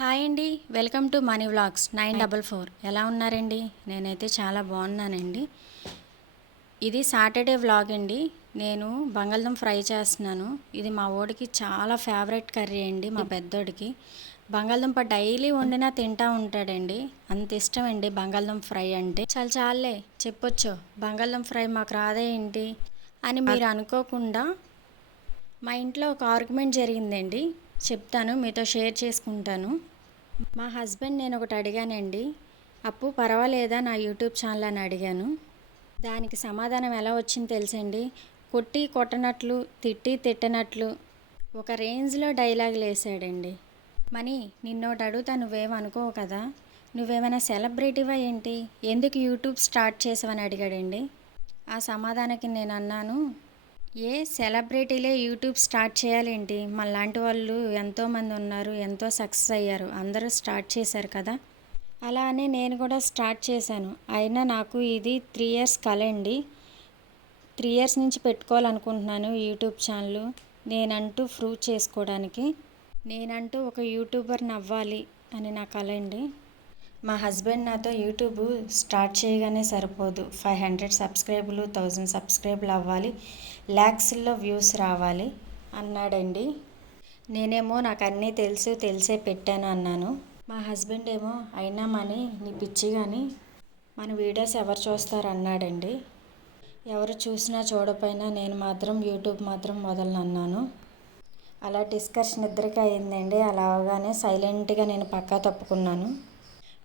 Hi అండి. Welcome to money vlogs nine double four. ఎలా ఉన్నారండి? నేనైతే చాలా బాగున్నానండి. ఇది సాటర్డే వ్లాగ్ అండి. నేను బంగాళదుంప ఫ్రై చేస్తున్నాను. ఇది మా ఓడికి చాలా ఫేవరెట్ కర్రీ అండి మా పెద్దోడికి. బంగాళదుంప డైలీ వండినా తింటా ఉంటాడండి. అంత ఇష్టం అండి బంగాళదుంప ఫ్రై అంటే. చాలా చాలే చెప్పొచ్చు. బంగాళదుంప ఫ్రై మాకు రాదే ఏంటి? అని మీరు అనుకోకుండా మా ఇంట్లో ఒక ఆర్గ్యుమెంట్ జరిగిందండి. చెప్తాను మీతో షేర్ చేసుకుంటాను. మా హస్బెండ్ నేను ఒకటి అడిగానండి. అప్పు పర్వాలేదా నా యూట్యూబ్ ఛానల్ అని అడిగాను. దానికి సమాధానం ఎలా వచ్చింది తెలుసండి? కొట్టి కొట్టనట్లు తిట్టి తిట్టనట్లు ఒక రేంజ్లో డైలాగులు వేసాడండి. మనీ నిన్నోటి అడుగుతా నువ్వేమనుకోవు కదా? నువ్వేమైనా సెలబ్రిటీవా ఏంటి? ఎందుకు యూట్యూబ్ స్టార్ట్ చేసావని అడిగాడండి. ఆ సమాధానానికి నేను అన్నాను ఏ సెలబ్రిటీలే యూట్యూబ్ స్టార్ట్ చేయాలేంటి? మనలాంటి వాళ్ళు ఎంతోమంది ఉన్నారు ఎంతో సక్సెస్ అయ్యారు అందరూ స్టార్ట్ చేశారు కదా? అలా అని నేను కూడా స్టార్ట్ చేశాను. అయినా నాకు ఇది త్రీ ఇయర్స్ కలండి. త్రీ ఇయర్స్ నుంచి పెట్టుకోవాలనుకుంటున్నాను యూట్యూబ్ ఛానల్. నేనంటూ ప్రూవ్ చేసుకోవడానికి. నేనంటూ ఒక యూట్యూబర్ని అవ్వాలి అని నా కలండి. మా హస్బెండ్ నాతో యూట్యూబ్ స్టార్ట్ చేయగానే సరిపోదు. ఫైవ్ హండ్రెడ్ సబ్స్క్రైబులు థౌజండ్ సబ్స్క్రైబులు అవ్వాలి. ల్యాక్స్లో వ్యూస్ రావాలి అన్నాడండి. నేనేమో నాకు అన్నీ తెలుసు తెలిసే పెట్టాను అన్నాను. మా హస్బెండ్ ఏమో అయినా మనీ నీ పిచ్చి కానీ మన వీడియోస్ ఎవరు చూస్తారు? అన్నాడండి. ఎవరు చూసినా చూడపోయినా నేను మాత్రం యూట్యూబ్ మాత్రం మొదలనన్నాను. అలా డిస్కషన్ ఇద్దరికి అయిందండి. అలా అవగానే సైలెంట్గా నేను పక్కా తప్పుకున్నాను.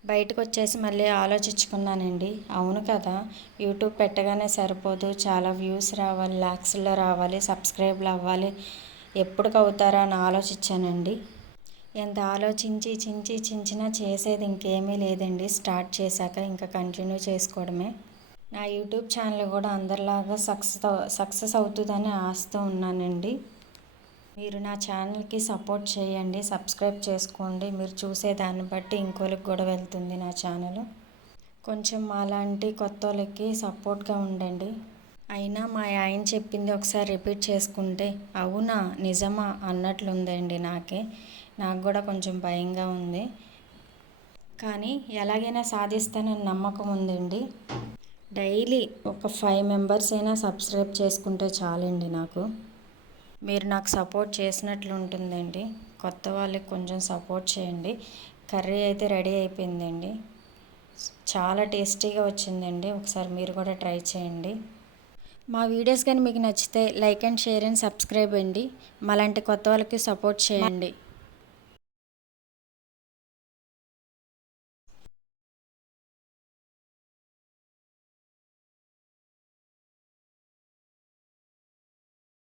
బయటకు వచ్చేసి మళ్ళీ ఆలోచించుకున్నానండి. అవును కదా యూట్యూబ్ పెట్టగానే సరిపోదు చాలా వ్యూస్ రావాలి ల్యాక్స్లో రావాలి సబ్స్క్రైబ్లు అవ్వాలి. ఎప్పటికి అవుతారా అని ఆలోచించానండి. ఎంత ఆలోచించి చించి చించినా చేసేది ఇంకేమీ లేదండి. స్టార్ట్ చేశాక ఇంకా కంటిన్యూ చేసుకోవడమే. నా యూట్యూబ్ ఛానల్ కూడా అందరిలాగా సక్సెస్ సక్సెస్ అవుతుందని ఆశతో ఉన్నానండి. మీరు నా ఛానల్కి సపోర్ట్ చేయండి సబ్స్క్రైబ్ చేసుకోండి. మీరు చూసే దాన్ని బట్టి ఇంకోళ్ళకి కూడా వెళ్తుంది నా ఛానల్. కొంచెం మాలాంటి కొత్త వాళ్ళకి సపోర్ట్గా ఉండండి. అయినా మా ఆయన చెప్పింది ఒకసారి రిపీట్ చేసుకుంటే అవునా నిజమా అన్నట్లుందండి నాకే. నాకు కూడా కొంచెం భయంగా ఉంది. కానీ ఎలాగైనా సాధిస్తానని నమ్మకం ఉందండి. డైలీ ఒక ఫైవ్ మెంబర్స్ అయినా సబ్స్క్రైబ్ చేసుకుంటే చాలండి నాకు. మీరు నాకు సపోర్ట్ చేసినట్లు ఉంటుందండి కొత్త వాళ్ళకి కొంచెం సపోర్ట్ చేయండి. కర్రీ అయితే రెడీ అయిపోయిందండి. చాలా టేస్టీగా వచ్చిందండి. ఒకసారి మీరు కూడా ట్రై చేయండి. మా వీడియోస్ కానీ మీకు నచ్చితే like and share and subscribe అండి. మాలాంటి కొత్త వాళ్ళకి సపోర్ట్ చేయండి.